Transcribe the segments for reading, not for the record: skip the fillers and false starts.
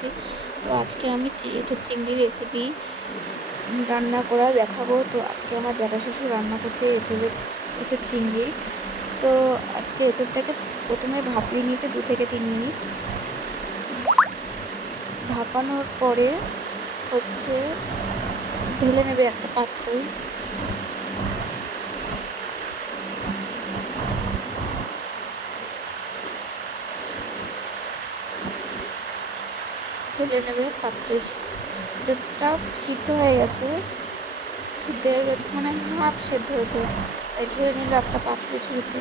করছি। তো আজকে আমি এঁচোড় চিংড়ি রেসিপি রান্না করা দেখাবো। তো আজকে আমার জ্যাঠা শ্বশুর রান্না করছে এঁচোড় চিংড়ি। তো আজকে এঁচোড়টাকে প্রথমে ভাপিয়ে নিয়েছে 2 থেকে 3 মিনিট। ভাপানোর পরে হচ্ছে ঢেলে নেবে একটা পাত্রই। ঢেলে নেবে পাত্রে। যতটা সিদ্ধ হয়ে গেছে মানে হাফ সেদ্ধ হয়েছে, তাই ঢেলে নিল একটা পাত্রে ঝুড়িতে।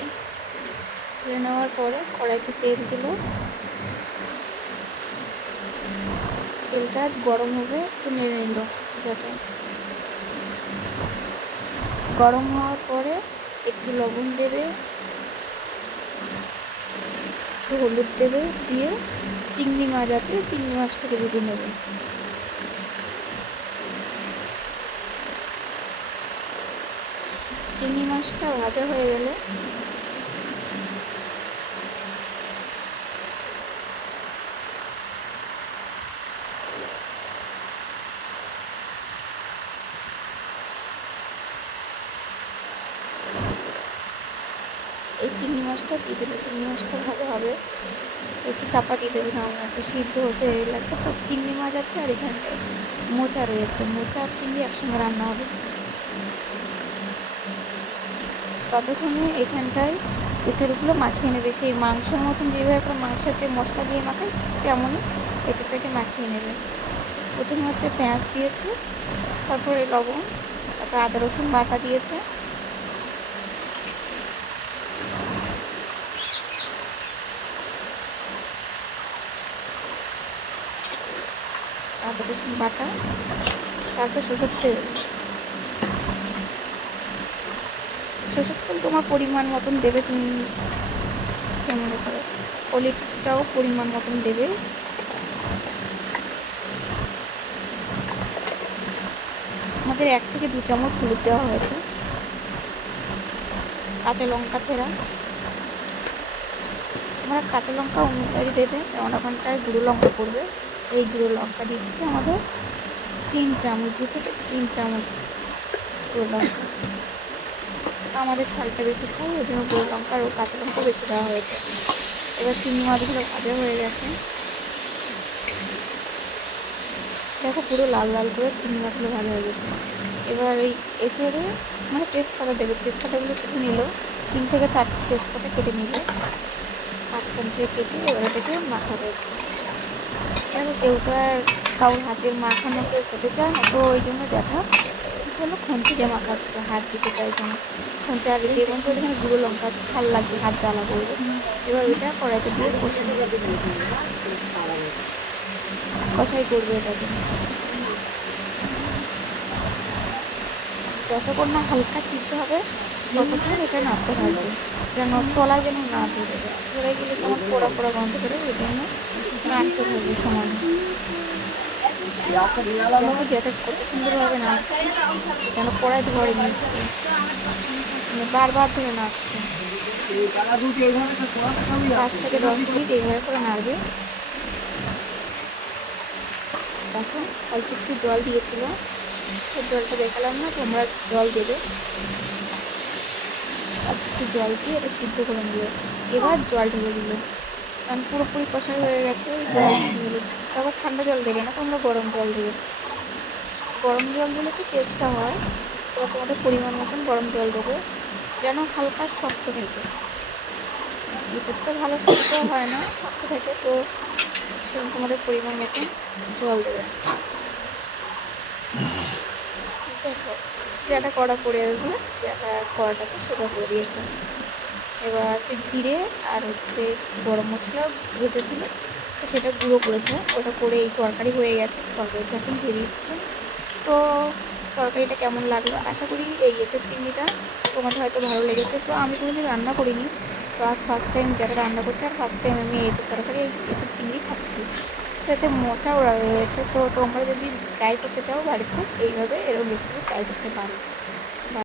ঢেলে নেওয়ার পরে কড়াইতে তেল দিল। তেলটা গরম হবে, একটু নেড়ে নিল। যাতে গরম হওয়ার পরে একটু লবণ দেবে, একটু হলুদ দেবে, দিয়ে চিংড়ি মাছ আছে, চিংড়ি মাছটাকে ভেজে নেবে। চিংড়ি মাছটা ভাজা হয়ে গেলে এই চিংড়ি মাছটা দিয়ে দেবে। চিংড়ি মাছটা ভাজা হবে, একটু চাপা দিয়ে দেবে, না একটু সিদ্ধ হতে লাগবে। তো চিংড়ি মাছ আছে আর এখানটায় মোচা রয়েছে, মোচা আর চিংড়ি একসঙ্গে রান্না হবে। ততক্ষণে এখানটায় এঁচড়গুলো মাখিয়ে নেবে। সেই মাংসের মতন যেভাবে করে মাংসতে মশলা দিয়ে মাখায়, তেমনই এঁচড়টাকে মাখিয়ে নেবে। প্রথমে হচ্ছে পেঁয়াজ দিয়েছে, তারপরে লবণ, তারপর আদা রসুন বাটা দিয়েছে, আদা রসুন বাটা, তারপর সরষের তেল তোমার পরিমাণ মতন দেবে। তুমি কেমন করে হলুদটাও পরিমাণ মতন দেবে। আমাদের 1 থেকে 2 চামচ হলুদ দেওয়া হয়েছে। কাঁচা লঙ্কা ছেঁড়া, তোমরা কাঁচা লঙ্কা অনুসারে দেবে, যেমন ওখানটায় গুঁড়ো লঙ্কা পড়বে। এই গুঁড়ো লঙ্কা দিচ্ছে আমাদের 3 চামচ, 2 থেকে 3 চামচ গুঁড়ো লঙ্কা। আমাদের ঝালটা বেশি খাই, ওই জন্য গুঁড়ো লঙ্কা আর কাঁচা লঙ্কা বেশি দেওয়া হয়েছে। এবার চিংড়ি মাছগুলো ভাজা হয়ে গেছে। দেখো পুরো লাল লাল করে চিংড়ি মাছগুলো ভাজা হয়ে গেছে। এবার ওই এঁচড়ে মানে তেজপাতা দেবে। তেজপাতাগুলো কেটে নিল, 3 থেকে 4টি তেজপাতা কেটে নিলে মাঝখান থেকে কেটে এবার এটাকে মাখাবে। দেখো কেউ তো আর কারোর হাতের মাখানো কেউ খেতে চায় না, তো ওই জন্য জ্যাঠা হলো খুন্তি দিয়ে মাখাচ্ছে, হাত দিতে চাইছে না। খুন্তি আর এবং তো যেখানে গুঁড়ো লঙ্কা আছে, ঝাল লাগবে, হাত জ্বালা করবে। এবার ওইটা কড়াইতে দিয়ে কষাই করবে এটাকে। যতক্ষণ না হালকা সিদ্ধ হবে ততক্ষণ এটা নাড়তে থাকবে, যেন তলায় যেন না ধরে যায়। ধরে গেলে কেমন পোড়া পোড়া গন্ধ করে, ওই জন্য নাড়তে থাকবে সমানে। দেখো যেটা কত সুন্দরভাবে নাড়ছে, যেন কড়াই ধরেনি, মানে বারবার ধরে নাড়ছে। 5 থেকে 10 মিনিট এইভাবে করে নাড়বে। দেখো অল্প একটু জল দিয়েছিল, জলটা দেখালাম না, তোমরা জল দেবে। একটু জল দিয়ে এটা সিদ্ধ করে নেবে। এবার জল ঢেলে দিল, কারণ পুরোপুরি কষাই হয়ে গেছে। জল ঢেলে তারপর ঠান্ডা জল দেবে না, তোমরা গরম জল দেবে। গরম জল দিলে তো টেস্টটা হয়। এবার তোমাদের পরিমাণ মতন গরম জল দেবে, যেন হালকা শক্ত থাকে। এঁচড় তো ভালো সিদ্ধ হয় না, শক্ত থাকে, তো সেরকম তোমাদের পরিমাণ মতন জল দেবে। দেখো যেটা কড়া পড়ে আসবে, যেটা কড়াটাকে সোজা করে দিয়েছে। এবার সে জিরে আর হচ্ছে গরম মশলা ভেজেছিল, তো সেটা গুঁড়ো করেছে। ওটা করে এই তরকারি হয়ে গেছে, তরকারিটা এখন দিয়ে দিচ্ছে। তো তরকারিটা কেমন লাগলো, আশা করি এই এঁচড় চিংড়িটা তোমাদের হয়তো ভালো লেগেছে। তো আমি কোনোদিন রান্না করিনি, তো আজ ফার্স্ট টাইম যারা রান্না করছে, আর ফার্স্ট টাইম আমি এঁচড় তরকারি এঁচড় চিংড়ি খাচ্ছি। তো এতে মোচাও রয়েছে। তো তোমরা যদি ট্রাই করতে চাও বাড়িতে, এইভাবে এরকম রেসিপি ট্রাই করতে পারো।